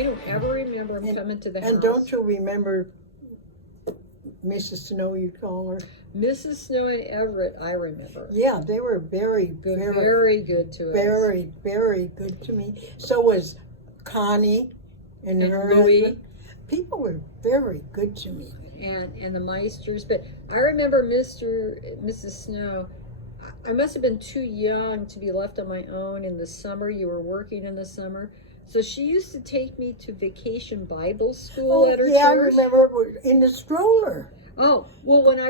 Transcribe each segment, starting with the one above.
I don't ever remember him coming to the house. And don't you remember Mrs. Snow, you call her? Mrs. Snow and Everett, I remember. Yeah, they were very good to us. Very, very good to me. So was Connie and her Louis. husband. People were very good to me. And the Meisters. But I remember Mrs. Snow, I must have been too young to be left on my own in the summer. You were working in the summer. So she used to take me to vacation Bible school at her church. I remember it was in the stroller. Oh, well, when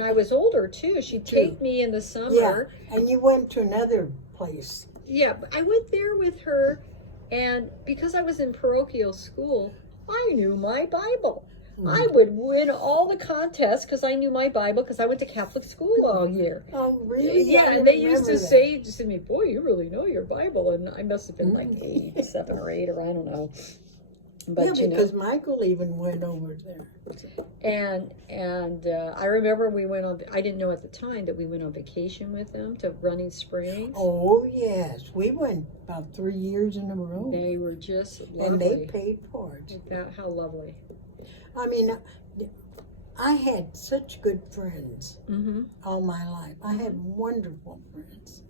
I was older too, she'd take me in the summer. Yeah, and you went to another place. Yeah, but I went there with her, and because I was in parochial school, I knew my Bible. I would win all the contests because I knew my Bible because I went to Catholic school all year. Oh, really? Yeah, and they used to say to me, "Boy, you really know your Bible." And I must have been like 7 or 8, or I don't know. But yeah, because Michael even went over there. And I remember we went on. I didn't know at the time that we went on vacation with them to Running Springs. Oh yes, we went about 3 years in a row. They were just lovely. And they paid for it. How lovely. I mean, I had such good friends all my life. I had wonderful friends.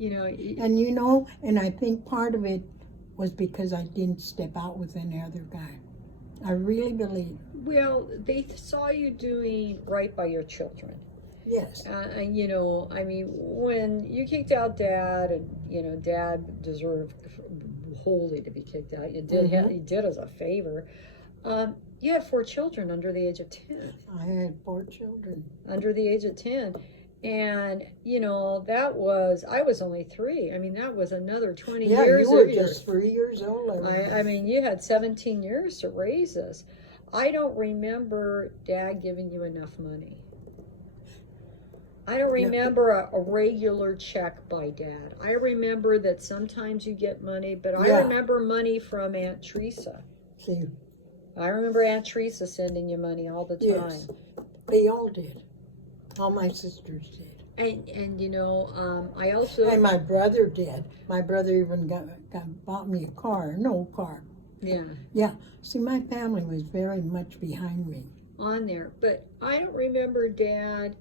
And I think part of it was because I didn't step out with any other guy. I really believe. Well, they saw you doing right by your children. Yes. And I mean, when you kicked out Dad, and Dad deserved wholly to be kicked out. You did. He did as a favor. You had 4 children under the age of 10. I had 4 children. Under the age of 10. And, I was only 3. I mean, that was another 20 years. Yeah, you were just 3 years old. I mean, you had 17 years to raise us. I don't remember Dad giving you enough money. I don't remember a regular check by Dad. I remember that sometimes you get money, but I remember money from Aunt Teresa. See, I remember Aunt Teresa sending you money all the time. Yes, they all did. All my sisters did. And I also... And my brother did. My brother even bought me a car, an old car. Yeah. Yeah. See, my family was very much behind me. On there. But I don't remember Dad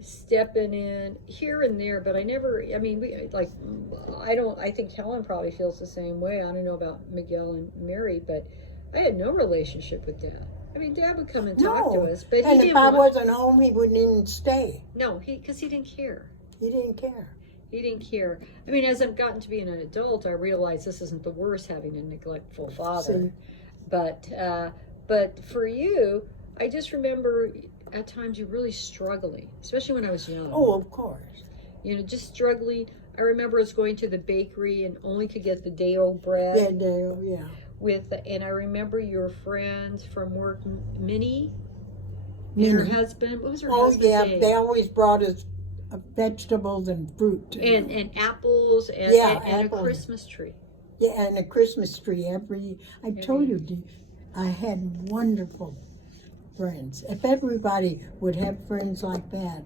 stepping in here and there, but I never, I mean, I think Helen probably feels the same way. I don't know about Miguel and Mary, but I had no relationship with Dad. I mean, Dad would come and talk to us, but and if I wasn't home, he wouldn't even stay. No, because he didn't care. He didn't care. He didn't care. I mean, as I've gotten to be an adult, I realize this isn't the worst, having a neglectful father. See? But for you, I just remember at times you really struggling, especially when I was young. Oh, of course. Just struggling. I remember us going to the bakery and only could get the day-old bread. Yeah, day-old, yeah. And I remember your friends from work, Minnie, and her husband. What was her husband's name? Oh, yeah, they always brought us vegetables and fruit. And apples and a Christmas tree. Yeah, and a Christmas tree I told you, I had wonderful friends. If everybody would have friends like that,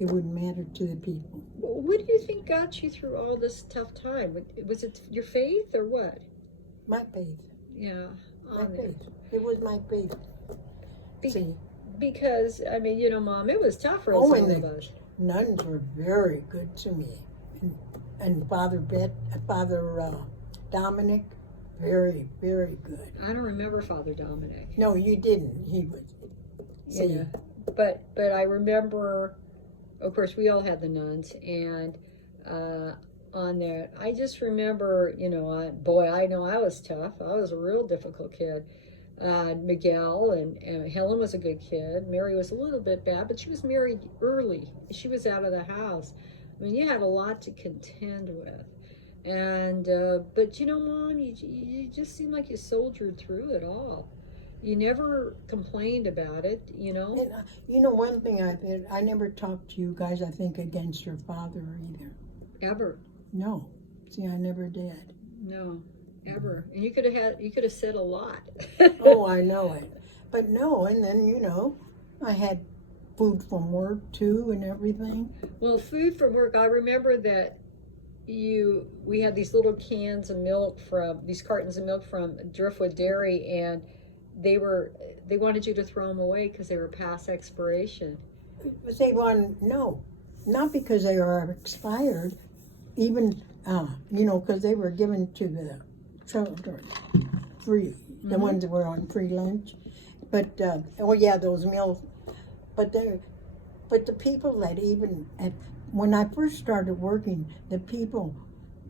it wouldn't matter to the people. What do you think got you through all this tough time? Was it your faith or what? My faith. Yeah. My faith. It was my faith. Because, I mean, Mom, it was tough for all of us. Nuns were very good to me. And Father Dominic, very, very good. I don't remember Father Dominic. No, you didn't. He was. Yeah. But I remember, of course, we all had the nuns, and on there, I just remember, I know I was tough. I was a real difficult kid. Miguel and Helen was a good kid. Mary was a little bit bad, but she was married early. She was out of the house. I mean, you had a lot to contend with. And, but Mom, you just seemed like you soldiered through it all. You never complained about it, And, one thing I never talked to you guys, I think, against your father either. Ever. No. See, I never did. No, ever. And you could have said a lot. Oh, I know it. But no, and then, I had food from work too and everything. Well, food from work, I remember that we had these little cans of milk these cartons of milk from Driftwood Dairy, and they wanted you to throw them away because they were past expiration. They want, no, not because they are expired, even, because they were given to the children free, the ones that were on free lunch. But, those meals, but the people that when I first started working, the people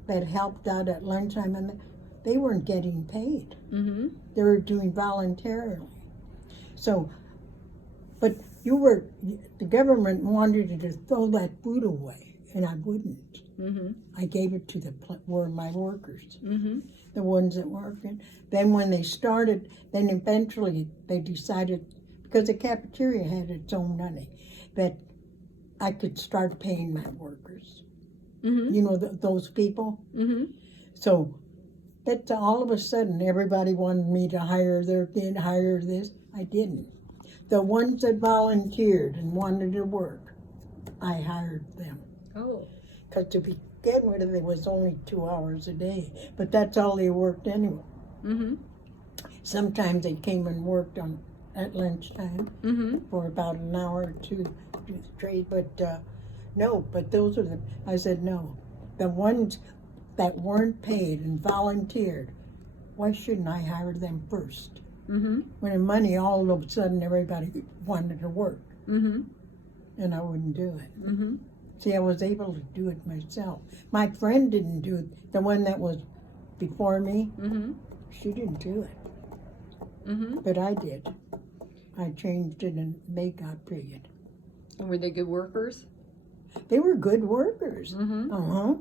that helped out at lunchtime, and they weren't getting paid. Mm-hmm. They were doing voluntarily. So, but the government wanted you to throw that food away, and I wouldn't. Mm-hmm. I gave it to my workers, Mm-hmm. the ones that worked in. Then when they started, then eventually they decided, because the cafeteria had its own money, that I could start paying my workers. Mm-hmm. Those people. Mm-hmm. So that all of a sudden everybody wanted me to hire this. I didn't. The ones that volunteered and wanted to work, I hired them. Oh. Because to begin with, it was only 2 hours a day, but that's all they worked anyway. Mm-hmm. Sometimes they came and worked at lunchtime for about an hour or two straight, but no, but those are I said no. The ones that weren't paid and volunteered, why shouldn't I hire them first? Mm-hmm. When in money, all of a sudden everybody wanted to work, Mm-hmm. and I wouldn't do it. Mm-hmm. See, I was able to do it myself. My friend didn't do it. The one that was before me, Mm-hmm. she didn't do it, Mm-hmm. but I did. I changed it, and they got paid. And were they good workers? They were good workers. Mm-hmm.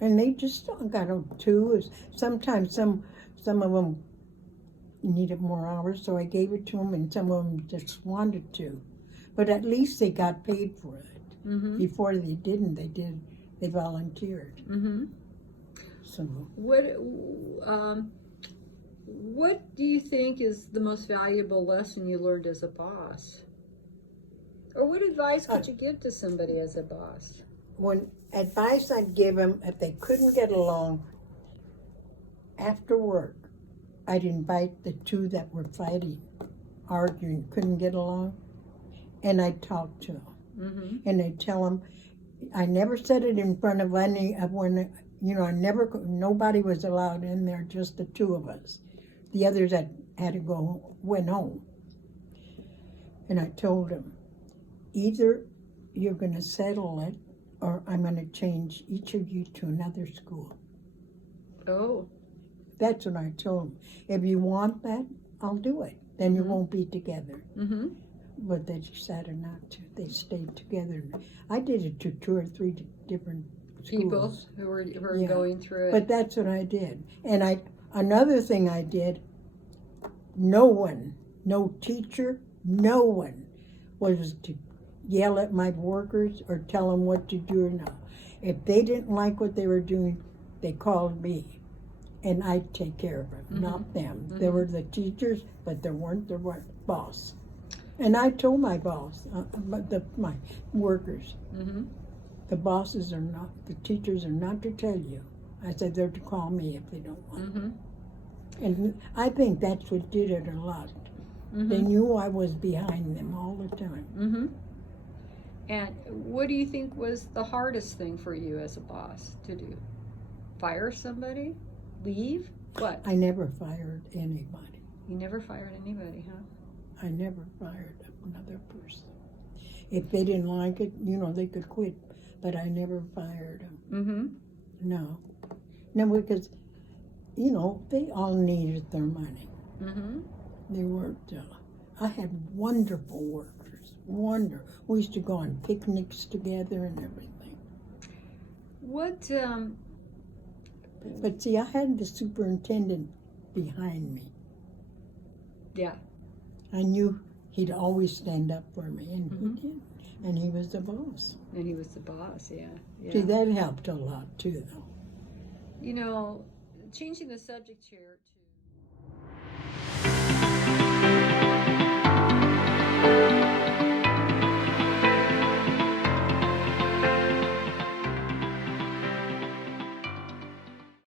And they just got two. Sometimes some of them needed more hours, so I gave it to them, and some of them just wanted to. But at least they got paid for it. Mm-hmm. Before they didn't, they volunteered. Mm-hmm. So what do you think is the most valuable lesson you learned as a boss? Or what advice could you give to somebody as a boss? when advice I'd give them, if they couldn't get along after work, I'd invite the two that were fighting, arguing, couldn't get along, and I'd talk to them. Mm-hmm. And I'd tell them, I never said it in front of any of nobody was allowed in there, just the two of us. The others that had to go went home. And I told them, either you're going to settle it, or I'm going to change each of you to another school. Oh. That's what I told them. If you want that, I'll do it. Then you Mhm. won't be together. Mm-hmm. But they decided not to. They stayed together. I did it to 2 or 3 different People schools. who were Yeah. going through it. But that's what I did. And another thing I did, no one, no teacher, no one was to yell at my workers or tell them what to do or not. If they didn't like what they were doing, they called me. And I'd take care of them, Mhm. not them. Mhm. They were the teachers, but they weren't the boss. And I told my boss, my workers, Mm-hmm. the bosses are not, the teachers are not to tell you. I said they're to call me if they don't want. Mm-hmm. And I think that's what did it a lot. Mm-hmm. They knew I was behind them all the time. Mm-hmm. And what do you think was the hardest thing for you as a boss to do? Fire somebody? Leave? What? I never fired anybody. You never fired anybody, huh? I never fired another person. If they didn't like it, they could quit. But I never fired them. Mm-hmm. No, because, they all needed their money. Mm-hmm. They worked. I had wonderful workers. We used to go on picnics together and everything. What, But see, I had the superintendent behind me. yeah. I knew he'd always stand up for me, and Mhm. he did. And he was the boss. And he was the boss, yeah. See, that helped a lot too, though. Changing the subject here to